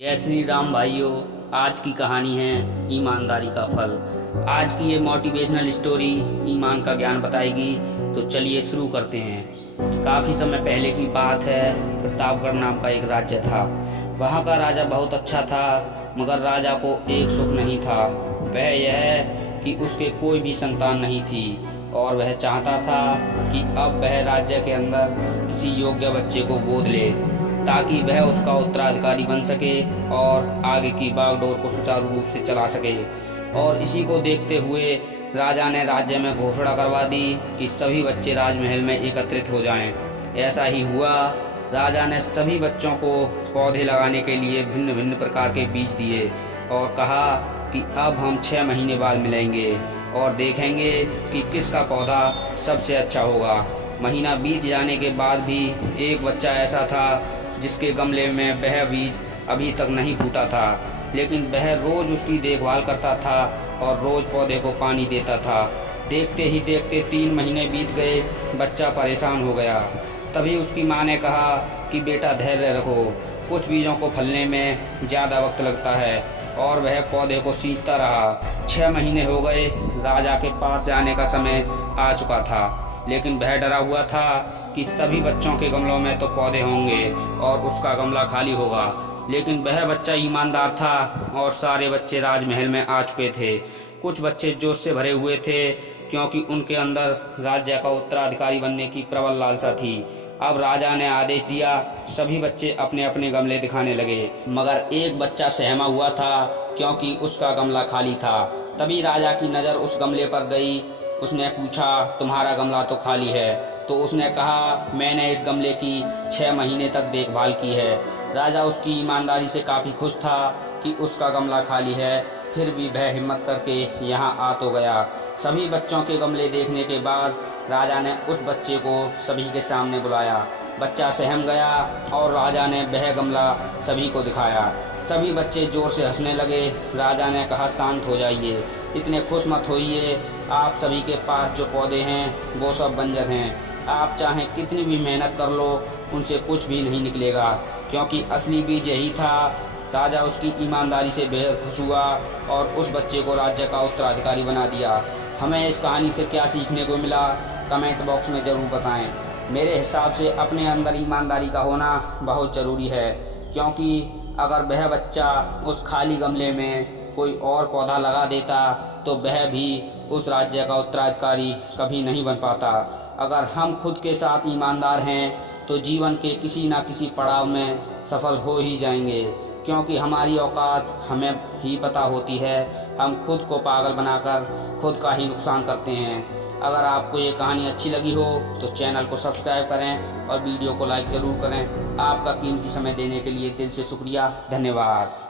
जय श्री राम भाइयों। आज की कहानी है ईमानदारी का फल। आज की ये मोटिवेशनल स्टोरी ईमान का ज्ञान बताएगी। तो चलिए शुरू करते हैं। काफ़ी समय पहले की बात है। प्रतापगढ़ नाम का एक राज्य था। वहाँ का राजा बहुत अच्छा था, मगर राजा को एक सुख नहीं था। वह यह कि उसके कोई भी संतान नहीं थी और वह चाहता था कि अब वह राज्य के अंदर किसी योग्य बच्चे को गोद ले ताकि वह उसका उत्तराधिकारी बन सके और आगे की बागडोर को सुचारू रूप से चला सके। और इसी को देखते हुए राजा ने राज्य में घोषणा करवा दी कि सभी बच्चे राजमहल में एकत्रित हो जाएं। ऐसा ही हुआ। राजा ने सभी बच्चों को पौधे लगाने के लिए भिन्न भिन्न प्रकार के बीज दिए और कहा कि अब हम 6 महीने बाद मिलेंगे और देखेंगे कि किसका पौधा सबसे अच्छा होगा। महीना बीत जाने के बाद भी एक बच्चा ऐसा था जिसके गमले में वह बीज अभी तक नहीं फूटा था, लेकिन वह रोज उसकी देखभाल करता था और रोज पौधे को पानी देता था। देखते ही देखते 3 महीने बीत गए। बच्चा परेशान हो गया। तभी उसकी माँ ने कहा कि बेटा धैर्य रखो, कुछ बीजों को फलने में ज़्यादा वक्त लगता है। और वह पौधे को सींचता रहा। 6 महीने हो गए। राजा के पास जाने का समय आ चुका था, लेकिन वह डरा हुआ था कि सभी बच्चों के गमलों में तो पौधे होंगे और उसका गमला खाली होगा। लेकिन वह बच्चा ईमानदार था और सारे बच्चे राजमहल में आ चुके थे। कुछ बच्चे जोश से भरे हुए थे क्योंकि उनके अंदर राज्य का उत्तराधिकारी बनने की प्रबल लालसा थी। अब राजा ने आदेश दिया, सभी बच्चे अपने अपने गमले दिखाने लगे, मगर एक बच्चा सहमा हुआ था क्योंकि उसका गमला खाली था। तभी राजा की नज़र उस गमले पर गई। उसने पूछा, तुम्हारा गमला तो खाली है? तो उसने कहा, मैंने इस गमले की 6 महीने तक देखभाल की है। राजा उसकी ईमानदारी से काफ़ी खुश था कि उसका गमला खाली है, फिर भी वह हिम्मत करके यहाँ आ तो गया। सभी बच्चों के गमले देखने के बाद राजा ने उस बच्चे को सभी के सामने बुलाया। बच्चा सहम गया और राजा ने वह गमला सभी को दिखाया। सभी बच्चे जोर से हंसने लगे। राजा ने कहा, शांत हो जाइए, इतने खुश मत होइए। आप सभी के पास जो पौधे हैं वो सब बंजर हैं। आप चाहें कितनी भी मेहनत कर लो, उनसे कुछ भी नहीं निकलेगा, क्योंकि असली बीज यही था। राजा उसकी ईमानदारी से बेहद खुश हुआ और उस बच्चे को राज्य का उत्तराधिकारी बना दिया। हमें इस कहानी से क्या सीखने को मिला, कमेंट बॉक्स में ज़रूर बताएं। मेरे हिसाब से अपने अंदर ईमानदारी का होना बहुत ज़रूरी है, क्योंकि अगर वह बच्चा उस खाली गमले में कोई और पौधा लगा देता तो वह भी उस राज्य का उत्तराधिकारी कभी नहीं बन पाता। अगर हम खुद के साथ ईमानदार हैं तो जीवन के किसी न किसी पड़ाव में सफल हो ही जाएंगे, क्योंकि हमारी औकात हमें ही पता होती है। हम खुद को पागल बनाकर खुद का ही नुकसान करते हैं। अगर आपको ये कहानी अच्छी लगी हो तो चैनल को सब्सक्राइब करें और वीडियो को लाइक ज़रूर करें। आपका कीमती समय देने के लिए दिल से शुक्रिया। धन्यवाद।